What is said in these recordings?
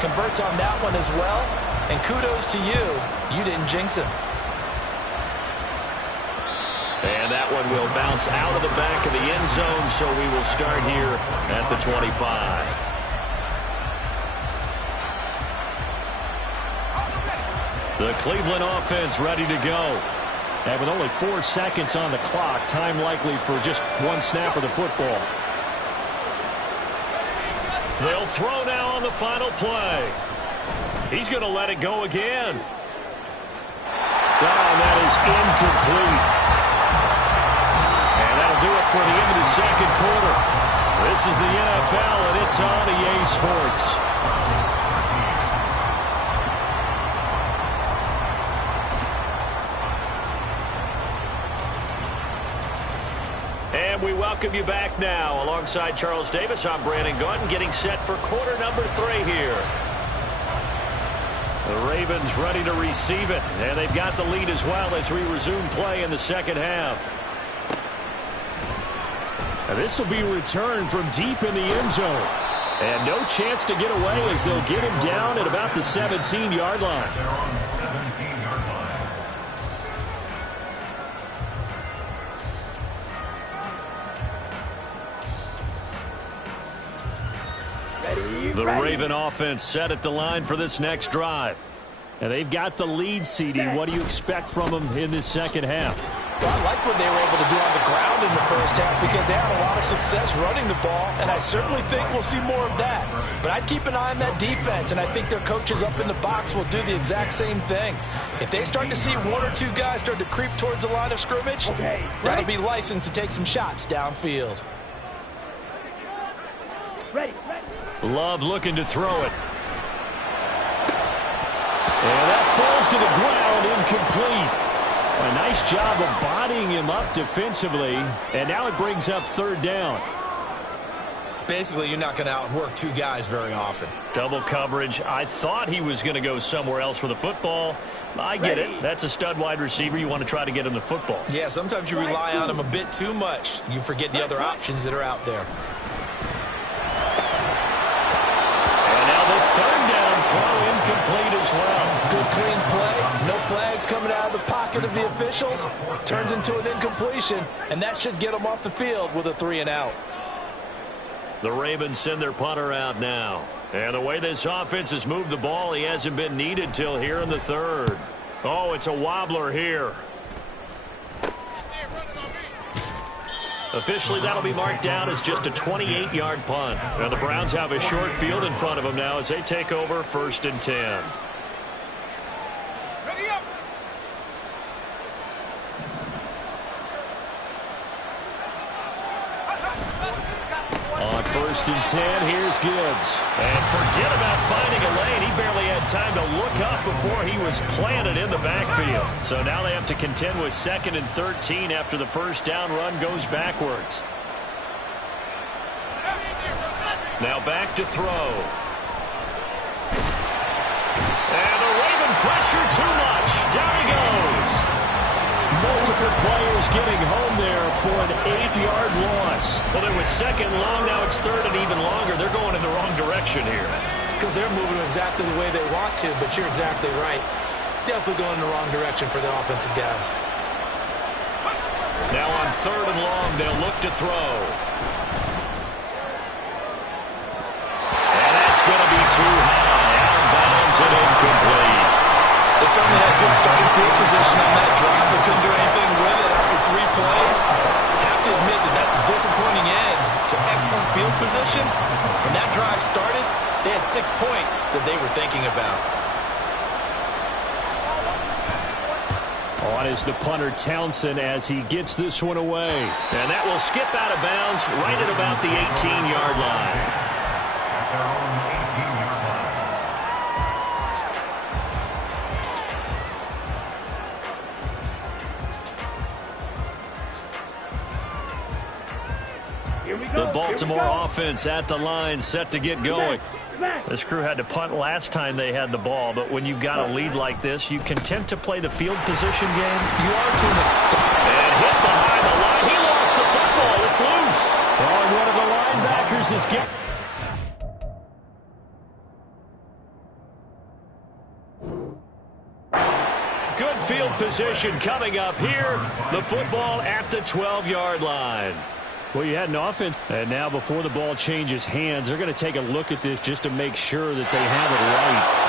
converts on that one as well. And kudos to you. You didn't jinx him. And that one will bounce out of the back of the end zone, so we will start here at the 25. The Cleveland offense ready to go. And with only 4 seconds on the clock, time likely for just one snap of the football. They'll throw now on the final play. He's going to let it go again. Oh, and that is incomplete. And that'll do it for the end of the second quarter. This is the NFL, and it's on EA Sports. And we welcome you back now. Alongside Charles Davis, I'm Brandon Gaudin, getting set for quarter number 3 here. The Ravens ready to receive it, and they've got the lead as well as we resume play in the second half. And this will be returned from deep in the end zone. And no chance to get away as they'll get him down at about the 17-yard line. The Raven offense set at the line for this next drive. And they've got the lead, CD. What do you expect from them in this second half? Well, I like what they were able to do on the ground in the first half because they had a lot of success running the ball, and I certainly think we'll see more of that. But I'd keep an eye on that defense, and I think their coaches up in the box will do the exact same thing. If they start to see 1 or 2 guys start to creep towards the line of scrimmage, that'll be licensed to take some shots downfield. Love looking to throw it. And that falls to the ground, incomplete. A nice job of bodying him up defensively, and now it brings up 3rd down. Basically, you're not going to outwork 2 guys very often. Double coverage. I thought he was going to go somewhere else for the football. I get it. That's a stud wide receiver. You want to try to get him the football. Yeah, sometimes you rely on him a bit too much. You forget the other options that are out there. Throw incomplete as well. Good clean play. No flags coming out of the pocket of the officials. Turns into an incompletion, and that should get them off the field with a 3 and out. The Ravens send their punter out now. And the way this offense has moved the ball, he hasn't been needed till here in the 3rd. Oh, it's a wobbler here. Officially, that'll be marked down as just a 28-yard punt. Now the Browns have a short field in front of them now as they take over 1st and 10. On 1st and 10, here's Gibbs. And forget about finding a lane. He barely had time to look up before he was planted in the backfield. So now they have to contend with 2nd and 13 after the first down run goes backwards. Now back to throw. And the Raven pressure too much. Down he goes. Multiple players getting home there for an 8-yard loss. Well, there was 2nd long. Now it's 3rd and even longer. They're going in the wrong direction here. Because they're moving exactly the way they want to, but you're exactly right. Definitely going in the wrong direction for the offensive guys. Now on 3rd and long, they'll look to throw. And that's going to be too high. Out of bounds and incomplete. They certainly had good starting field position on that drive, but couldn't do anything with it after 3 plays. Have to admit that that's a disappointing end to excellent field position. When that drive started, they had 6 points that they were thinking about. On is the punter Townsend as he gets this one away. And that will skip out of bounds right at about the 18-yard line. The Baltimore offense at the line, set to get going. This crew had to punt last time they had the ball, but when you've got a lead like this, you content to play the field position game? You are to an extent. And hit behind the line. He lost the football. It's loose. Oh, and one of the linebackers is getting... Good field position coming up here. The football at the 12-yard line. Well, you had an offense. And now before the ball changes hands, they're going to take a look at this just to make sure that they have it right.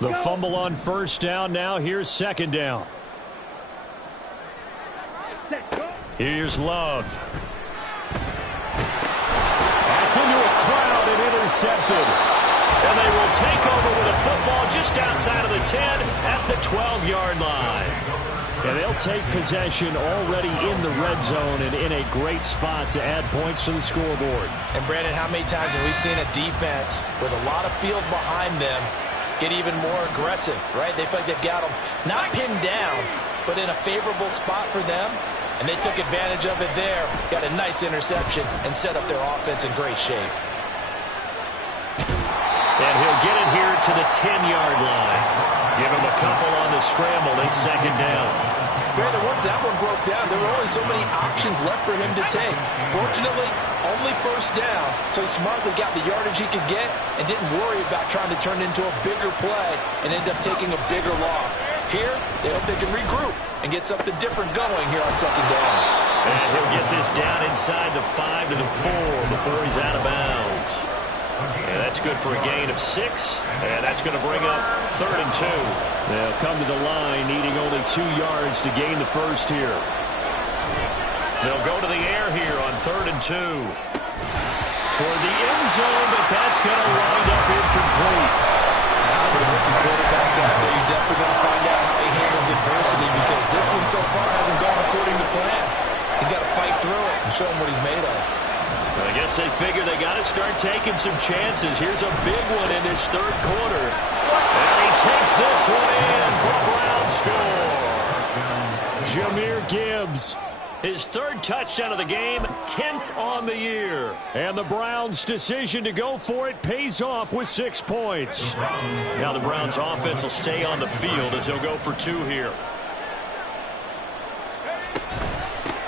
The fumble on first down. Now here's second down. Here's Love. That's into a crowd and intercepted. And they will take over with a football just outside of the 10 at the 12-yard line. And they'll take possession already in the red zone and in a great spot to add points to the scoreboard. And Brandon, how many times have we seen a defense with a lot of field behind them get even more aggressive, right? They feel like they've got them not pinned down, but in a favorable spot for them. And they took advantage of it there. Got a nice interception and set up their offense in great shape. And he'll get it here to the 10-yard line. Give him a couple on the scramble. It's second down. Brandon, once that one broke down, there were only so many options left for him to take. Fortunately, only first down, so he smartly got the yardage he could get and didn't worry about trying to turn it into a bigger play and end up taking a bigger loss. Here, they hope they can regroup and get something different going here on second down. And he'll get this down inside the 5 to the 4 before he's out of bounds. And that's good for a gain of 6, and that's going to bring up 3rd and 2. They'll come to the line needing only 2 yards to gain the first here. They'll go to the air here on 3rd and 2. Toward the end zone, but that's going to wind up incomplete. With a rookie quarterback out there, you're definitely going to find out how he handles adversity, because this one so far hasn't gone according to plan. He's got to fight through it and show him what he's made of. I guess they figure they got to start taking some chances. Here's a big one in this 3rd quarter. And he takes this one in for a Brown score. Jahmyr Gibbs, his 3rd touchdown of the game, 10th on the year. And the Browns' decision to go for it pays off with 6 points. Now the Browns' offense will stay on the field as they'll go for 2 here.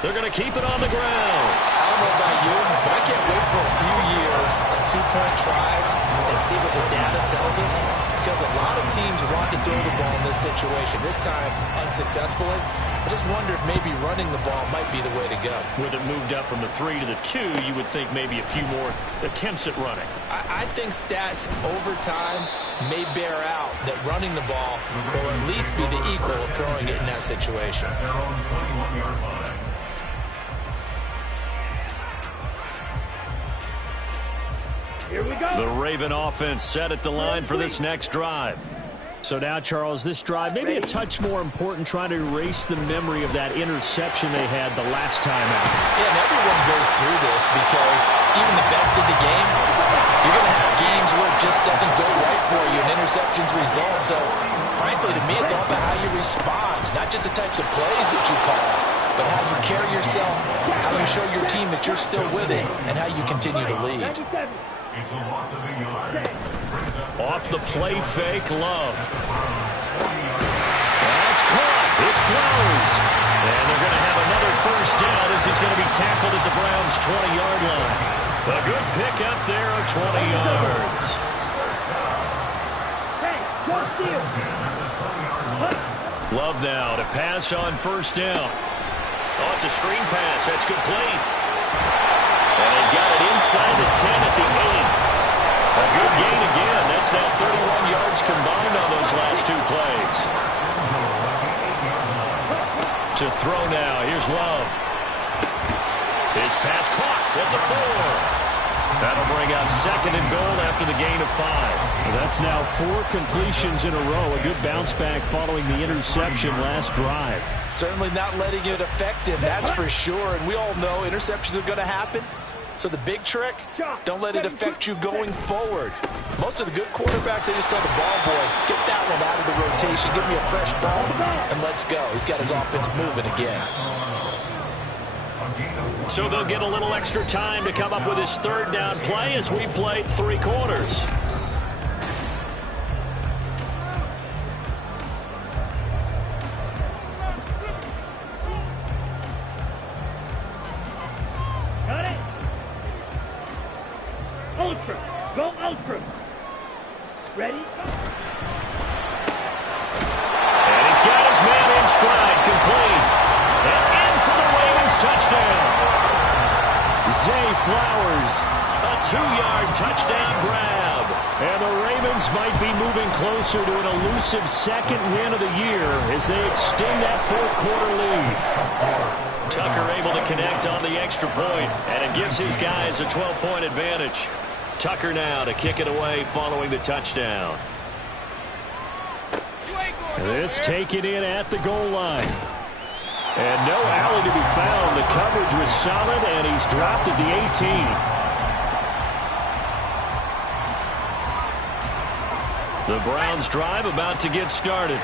They're going to keep it on the ground. I don't know about you, but I can't wait for a few years of 2-point tries and see what the data tells us, because a lot of teams want to throw the ball in this situation, this time unsuccessfully. I just wonder if maybe running the ball might be the way to go. With it moved up from the 3 to the 2, you would think maybe a few more attempts at running. I think stats over time may bear out that running the ball will at least be the equal of throwing it in that situation. Here we go. The Raven offense set at the line for this next drive. So now, Charles, this drive maybe a touch more important, trying to erase the memory of that interception they had the last time out. Yeah, and everyone goes through this, because even the best in the game, you're going to have games where it just doesn't go right for you, and interceptions result. So, frankly, to me, it's all about how you respond, not just the types of plays that you call, but how you carry yourself, how you show your team that you're still with it, and how you continue to lead. Off the play fake, Love. That's caught. It throws. And they're going to have another first down as he's going to be tackled at the Browns' 20-yard line. A good pick up there of 20 yards. Love now to pass on first down. Oh, it's a screen pass. That's complete. And they've got it inside the 10 at the 8. A good gain again. That's now 31 yards combined on those last 2 plays. To throw now. Here's Love. His pass caught at the 4. That'll bring up 2nd and goal after the gain of 5. That's now 4 completions in a row. A good bounce back following the interception last drive. Certainly not letting it affect him, that's for sure. And we all know interceptions are going to happen. So the big trick, don't let it affect you going forward. Most of the good quarterbacks, they just tell the ball boy, get that one out of the rotation, give me a fresh ball, and let's go. He's got his offense moving again. So they'll get a little extra time to come up with his 3rd down play as we played 3 quarters. And he's got his man in stride, complete. And in for the Ravens touchdown. Zay Flowers, a 2-yard touchdown grab. And the Ravens might be moving closer to an elusive second win of the year as they extend that fourth-quarter lead. Tucker able to connect on the extra point, and it gives his guys a 12-point advantage. Tucker now to kick it away following the touchdown. This taken in at the goal line. And no alley to be found. The coverage was solid, and he's dropped at the 18. The Browns drive about to get started.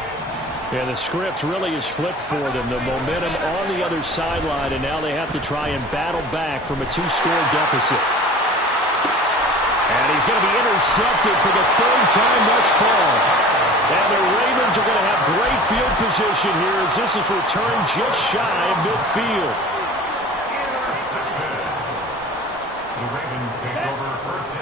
Yeah, the script really is flipped for them. The momentum on the other sideline, and now they have to try and battle back from a 2-score deficit. And he's going to be intercepted for the third time thus far. And the Ravens are going to have great field position here as this is returned just shy of midfield.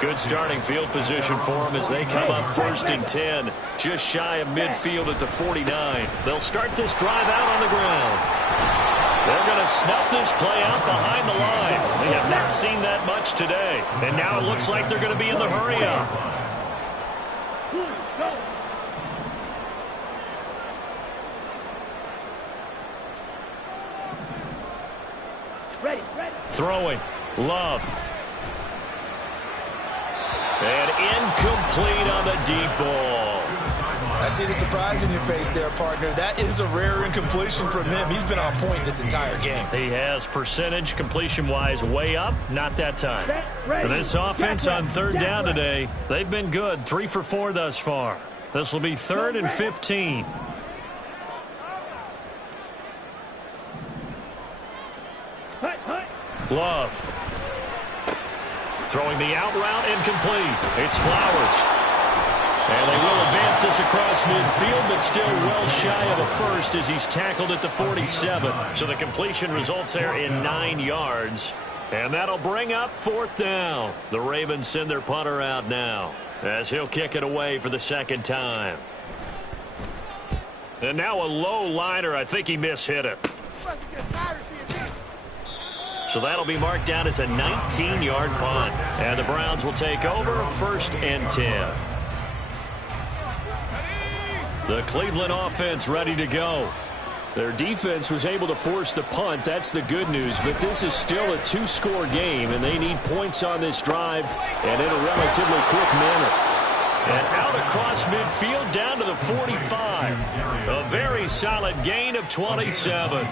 Good starting field position for them as they come up 1st and 10. Just shy of midfield at the 49. They'll start this drive out on the ground. They're going to snuff this play out behind the line. They have not seen that much today. And now it looks like they're going to be in the hurry-up. Throwing. Love. And incomplete on the deep ball. I see the surprise in your face there, partner. That is a rare incompletion from him. He's been on point this entire game. He has percentage completion-wise way up. Not that time. For this offense on 3rd down today, they've been good. 3 for 4 thus far. This will be 3rd and 15. Love. Throwing the out route incomplete. It's Flowers. And they will advance this across midfield, but still well shy of a first as he's tackled at the 47. So the completion results there in 9 yards. And that'll bring up 4th down. The Ravens send their punter out now as he'll kick it away for the 2nd time. And now a low liner. I think he mishit it. So that'll be marked down as a 19-yard punt. And the Browns will take over 1st and 10. The Cleveland offense ready to go. Their defense was able to force the punt. That's the good news. But this is still a 2-score game, and they need points on this drive and in a relatively quick manner. And out across midfield down to the 45. A very solid gain of 27.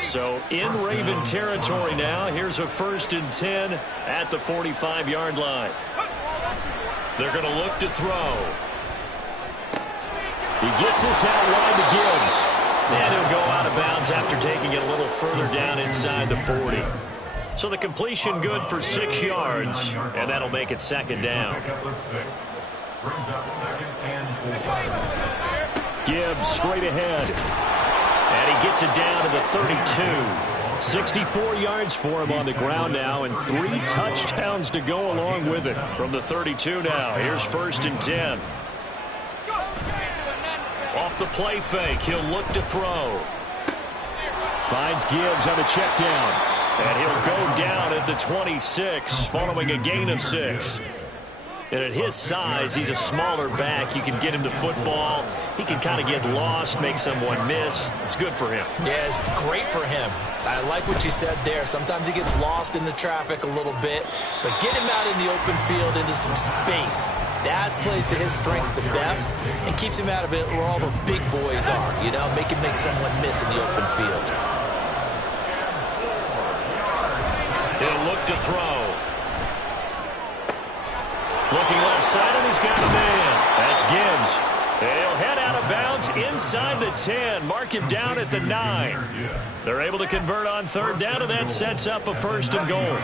So in Raven territory now. Here's a 1st and 10 at the 45-yard line. They're going to look to throw. He gets this out wide to Gibbs. And he'll go out of bounds after taking it a little further down inside the 40. So the completion good for 6 yards. And that'll make it 2nd down. Gibbs straight ahead. And he gets it down to the 32. 64 yards for him on the ground now, and 3 touchdowns to go along with it. From the 32 now, here's 1st and 10. Off the play fake, he'll look to throw. Finds Gibbs on the check down. And he'll go down at the 26 following a gain of 6. And at his size, he's a smaller back. You can get him to football. He can kind of get lost, make someone miss. It's good for him. Yeah, it's great for him. I like what you said there. Sometimes he gets lost in the traffic a little bit, but get him out in the open field into some space. That plays to his strengths the best and keeps him out of it where all the big boys are, you know, make someone miss in the open field. He'll look to throw. Looking left side, and he's got a man. That's Gibbs. And he'll head out of bounds inside the 10. Mark him down at the 9. They're able to convert on 3rd down, and that sets up a 1st and goal.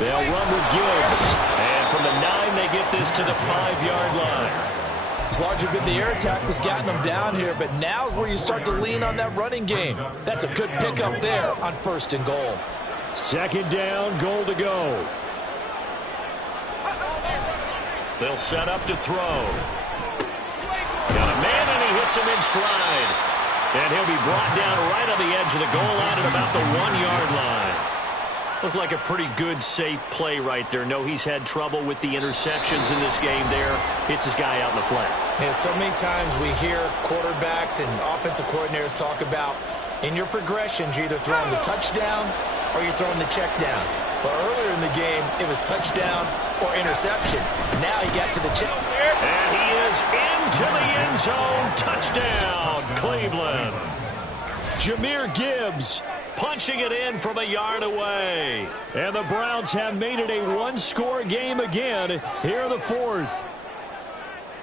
They'll run with Gibbs. And from the 9, they get this to the 5-yard line. It's largely been the air attack that's gotten them down here, but now's where you start to lean on that running game. That's a good pickup there on 1st and goal. Second down, goal to go. They'll set up to throw. Got a man, and he hits him in stride. And he'll be brought down right on the edge of the goal line at about the 1-yard line. Looked like a pretty good, safe play right there. No, he's had trouble with the interceptions in this game there. Hits his guy out in the flat. Yeah, so many times we hear quarterbacks and offensive coordinators talk about in your progressions, you're either throwing the touchdown or you're throwing the check down. But earlier in the game, it was touchdown or interception. Now he got to the check. And he is into the end zone. Touchdown, Cleveland. Jahmyr Gibbs punching it in from a yard away. And the Browns have made it a one-score game again here in the fourth.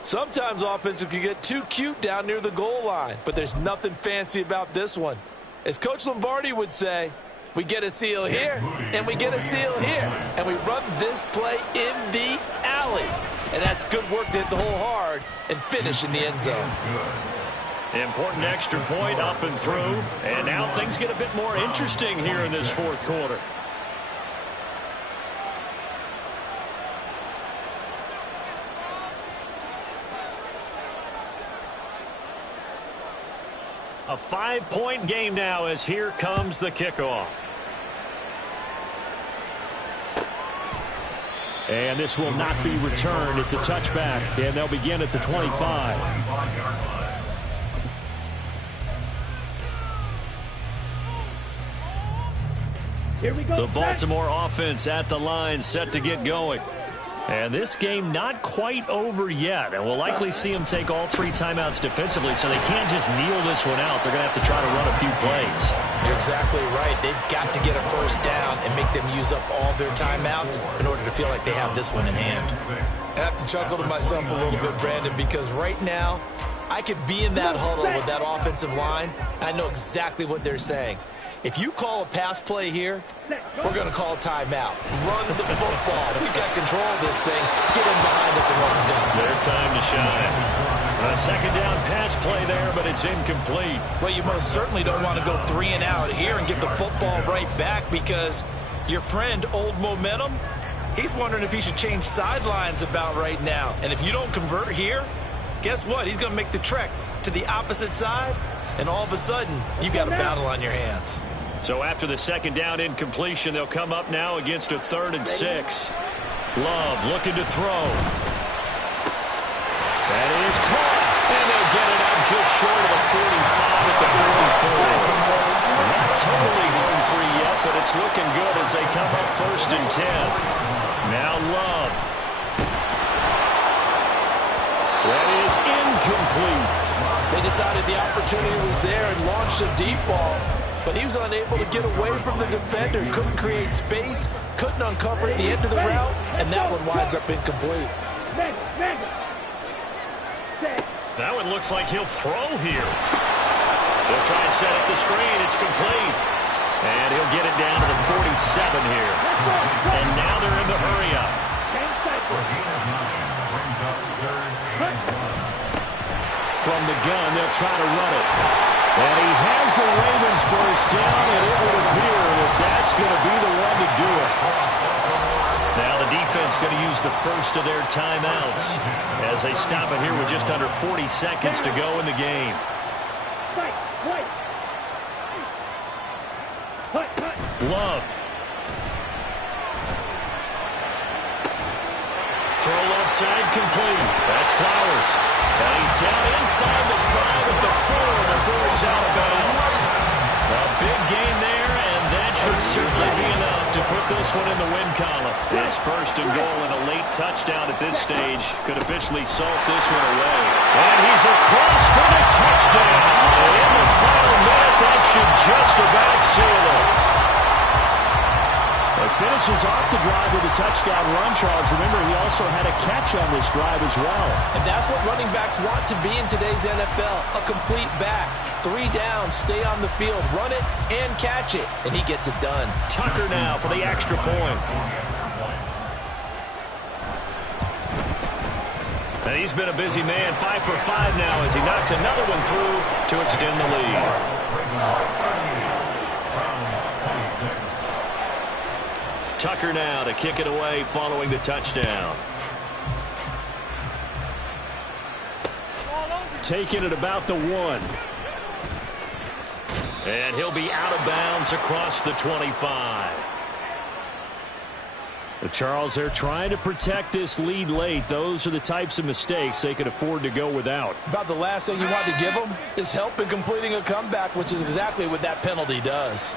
Sometimes offenses can get too cute down near the goal line, but there's nothing fancy about this one. As Coach Lombardi would say, we get a seal here, and we get a seal here, and we run this play in the alley. And that's good work to hit the hole hard and finish in the end zone. Important extra point up and through, and now things get a bit more interesting here in this fourth quarter. A 5-point game now as here comes the kickoff. And this will not be returned. It's a touchback, and they'll begin at the 25. Here we go. The Baltimore offense at the line, set to get going. And this game not quite over yet. And we'll likely see them take all 3 timeouts defensively, so they can't just kneel this one out. They're going to have to try to run a few plays. You're exactly right. They've got to get a first down and make them use up all their timeouts in order to feel like they have this one in hand. I have to chuckle to myself a little bit, Brandon, because right now I could be in that huddle with that offensive line. I know exactly what they're saying. If you call a pass play here, we're going to call a timeout. Run the football. We've got control of this thing. Get in behind us and let's go. Their time to shine. A second down pass play there, but it's incomplete. Well, you most certainly don't want to go 3 and out here and get the football right back because your friend, Old Momentum, he's wondering if he should change sidelines about right now. And if you don't convert here, guess what? He's going to make the trek to the opposite side, and all of a sudden, you've got a battle on your hands. So after the second down incompletion, they'll come up now against a 3rd and 6. Love looking to throw. That is caught, and they'll get it up just short of the 45 at the 44. Not totally home free yet, but it's looking good as they come up 1st and 10. Now Love. That is incomplete. They decided the opportunity was there and launched a deep ball, but he was unable to get away from the defender. Couldn't create space, couldn't uncover the end of the route, and that one winds up incomplete. That one looks like he'll throw here. They'll try and set up the screen. It's complete. And he'll get it down to the 47 here. And now they're in the hurry up. From the gun, they'll try to run it. And he has the Ravens first down, and it would appear that that's going to be the one to do it. Now the defense going to use the first of their timeouts as they stop it here with just under 40 seconds to go in the game. Love. Throw left side complete. That's Flowers. And he's down inside the 5 at the 4 before he's out of bounds. A big gain there, and that should certainly be enough to put this one in the win column. It's 1st and goal, and a late touchdown at this stage could officially salt this one away. And he's across for the touchdown. And in the final minute, that should just about seal it. He finishes off the drive with a touchdown run, Charles. Remember, he also had a catch on this drive as well. And that's what running backs want to be in today's NFL, a complete back. 3 downs, stay on the field, run it, and catch it. And he gets it done. Tucker now for the extra point. And he's been a busy man, 5 for 5 now as he knocks another one through to extend the lead. Tucker now to kick it away following the touchdown. Taking it about the 1. And he'll be out of bounds across the 25. Charles, they're trying to protect this lead late. Those are the types of mistakes they could afford to go without. About the last thing you want to give them is help in completing a comeback, which is exactly what that penalty does.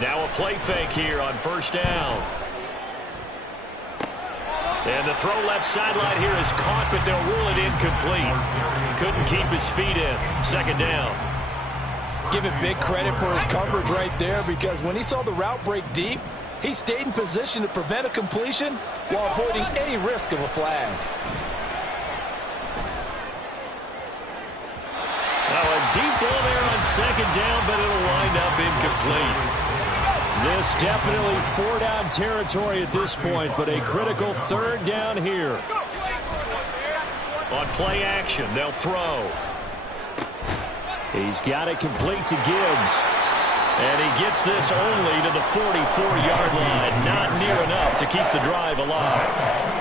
Now a play fake here on first down. And the throw left sideline here is caught, but they'll rule it incomplete. Couldn't keep his feet in. Second down. Give him big credit for his coverage right there, because when he saw the route break deep, he stayed in position to prevent a completion while avoiding any risk of a flag. Now a deep ball there on second down, but it'll wind up incomplete. This definitely 4-down territory at this point, but a critical 3rd down here. On play action, they'll throw. He's got it complete to Gibbs. And he gets this only to the 44-yard line. Not near enough to keep the drive alive.